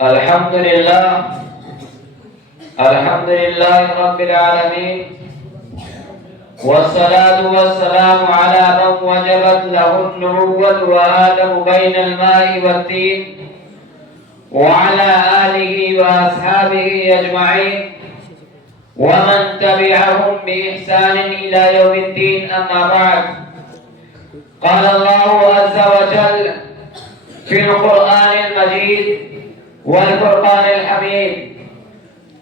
الحمد لله رب العالمين، والصلاة والسلام على من وجبت له النبوة وآدم بين الماء والطين، وعلى آله وأصحابه أجمعين، ومن تبعهم بإحسان إلى يوم الدين. أما بعد، قال الله عز وجل في القرآن المجيد والفرقان الحميد: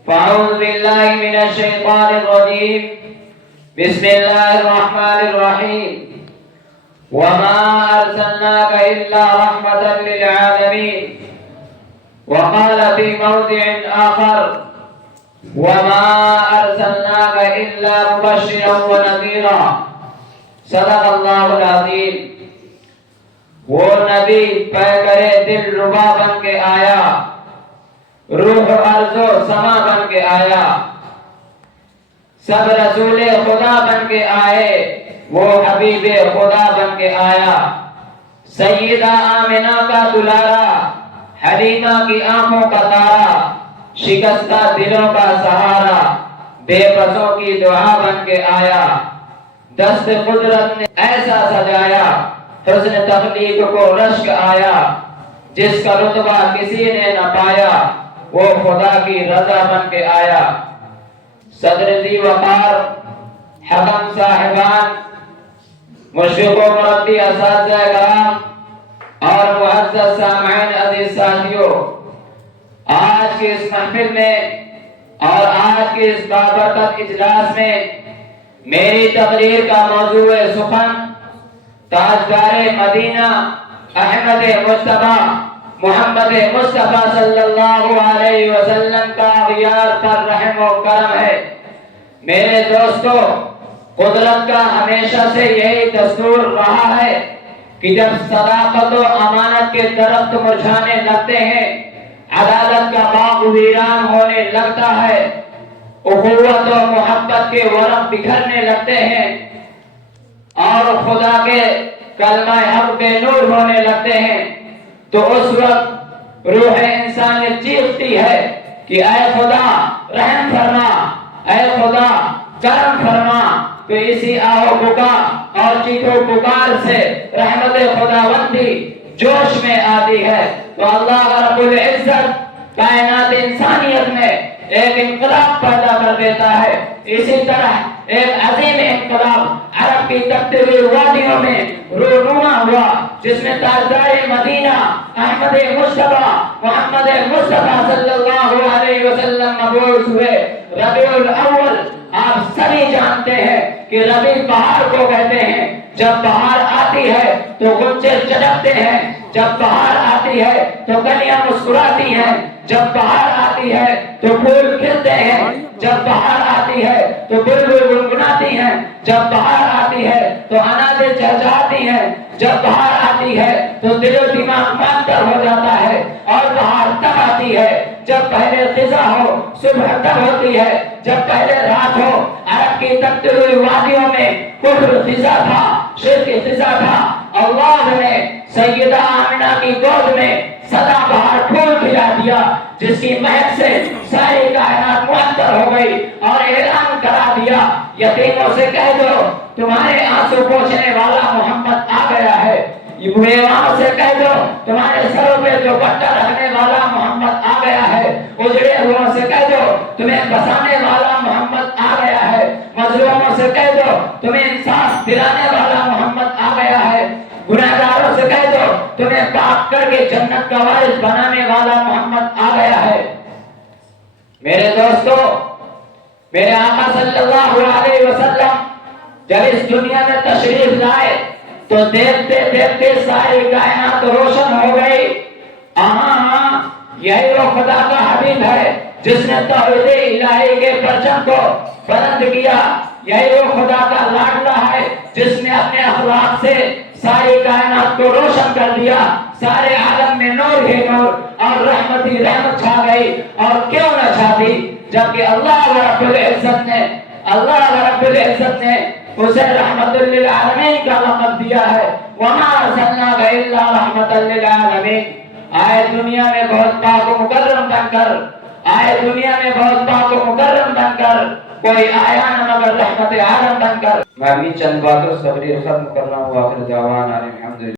فأعوذ بالله من الشيطان الرجيم، بسم الله الرحمن الرحيم، وما أرسلناك إلا رحمة للعالمين. وقال في موضع آخر: وما أرسلناك إلا مبشرا ونذيرا. صدق اللہ العظیم. وہ نبی پیکرے دل ربا بن کے آیا، روح ارض و سما بن کے آیا، سب رسول خدا بن کے آئے، وہ حبیب خدا بن کے آیا. سیدہ آمنہ کا دلارا، حلیمہ کی آنکھوں کا تارا، شکستہ دلوں کا سہارا، بے بسوں کی دعا بن کے آیا. دست قدرت نے ایسا سجایا، حسن تخلیق کو رشک آیا. جس کا رتبہ کسی نے نہ پایا، وہ خدا کی رضا بن کے آیا. صدر ذی وقار، حکم صاحبان، مشرق و مربی اساتذہ کرام اور معزز سامعین عزیز ساتھیوں، آج کی اس محفل میں اور آج کے اس بابرکت اجلاس میں میری تقریر کا موضوع سخن تاجدار مدینہ احمد مصطفیٰ محمد مصطفیٰ صلی اللہ علیہ وسلم کا اغیار پر رحم و کرم ہے. میرے دوستو، قدرت کا ہمیشہ سے یہی دستور رہا ہے کہ جب صداقت و امانت کے درخت مرجھانے لگتے ہیں، عدالت کا باغ ویران ہونے لگتا ہے، اخوت و محبت کے ورق بکھرنے لگتے ہیں اور خدا کے کلمہ حق بے نور ہونے لگتے ہیں، تو اس وقت روح انسانیت چیختی ہے کہ اے خدا رحم فرما، اے خدا کرم فرما. تو اسی آہو بکا اور چیخو پکار سے رحمت خداوندی جوش میں آتی ہے. تو اللہ رب العزت کائنات انسانیت میں ایک انقلاب پیدا کر دیتا ہے. اسی طرح ایک عظیم انقلاب عرب کی تپتی ہوئی وادیوں میں رونما ہوا، جس میں تاجدار مدینہ احمد مصطفیٰ محمد مصطفیٰ صلی اللہ علیہ وسلم مبعوث ہوئے. ربیع الاول آپ سبھی جانتے ہیں کہ ربیع بہار کو کہتے ہیں. جب بہار آتی ہے تو غنچے چڑھتے ہیں، جب بہار آتی ہے تو کلیاں مسکراتی ہیں، جب بہار آتی ہے تو پھول کھلتے ہیں، جب بہار آتی ہے تو بلبل گنگناتی ہیں، جب بہار آتی ہے تو انادے چہچہاتی ہیں، جب بہار آتی ہے تو دل و دماغ معطر ہو جاتا ہے. اور بہار تب آتی ہے جب پہلے خزاں ہو، صبح تب ہوتی ہے جب پہلے رات ہو. عرب کی تپتی ہوئی وادیوں میں کفر خزاں تھا، شرک خزاں تھا. اللہ نے سیدہ آمنہ کی گود میں سدا بہار پھول کھلا دیا، جس کی مہک سے ساری کائنات معطر ہو گئی اور اعلان کرا دیا: یتیموں سے کہہ دو تمہارے آنسو پوچھنے والا محمد آ گیا ہے، بیواؤں سے کہہ دو تمہارے سروں پہ جو بٹا رکھنے والا محمد آ گیا ہے، اجڑے ہوئوں سے کہہ دو تمہیں بسانے والا محمد آ گیا ہے، مظلوموں سے کہہ دو تمہیں انصاف دلانے والا محمد آ گیا ہے، گنہگاروں سے کہہ دو تمہیں پاک کر کے جنت کا وارث بنانے والا محمد آ گیا ہے. میرے دوستو، میرے آقا صلی اللہ علیہ وسلم جب اس دنیا میں تشریف لائے تو دیکھتے دیکھتے ساری کائنات روشن ہو گئی. ہاں، یہی وہ خدا کا حبیب ہے جس نے توحید الہی کے پرچم کو بلند کیا. یہی وہ خدا کا لاڈلا ہے جس نے اپنے اخلاق سے ساری کائنات کو روشن کر دیا. سارے عالم میں نور ہی نور اور رحمت ہی رحمت چھا گئی. اور کیوں نہ چھاتی، جبکہ اللہ رب العزت نے اسے رحمت للعالمین کا لقب دیا ہے. وما ارسلناک الا رحمت للعالمین. آئے دنیا میں بہت پاک و مقرر بن کر، آئے دنیا میں بہت پاک و مکرم بن کر، کوئی آیا نہ مگر رحمت عالم بن کر۔ میں بھی چند باتوں سے تقریر ختم کر رہا ہوں۔ آخر دعوانا الحمدللہ۔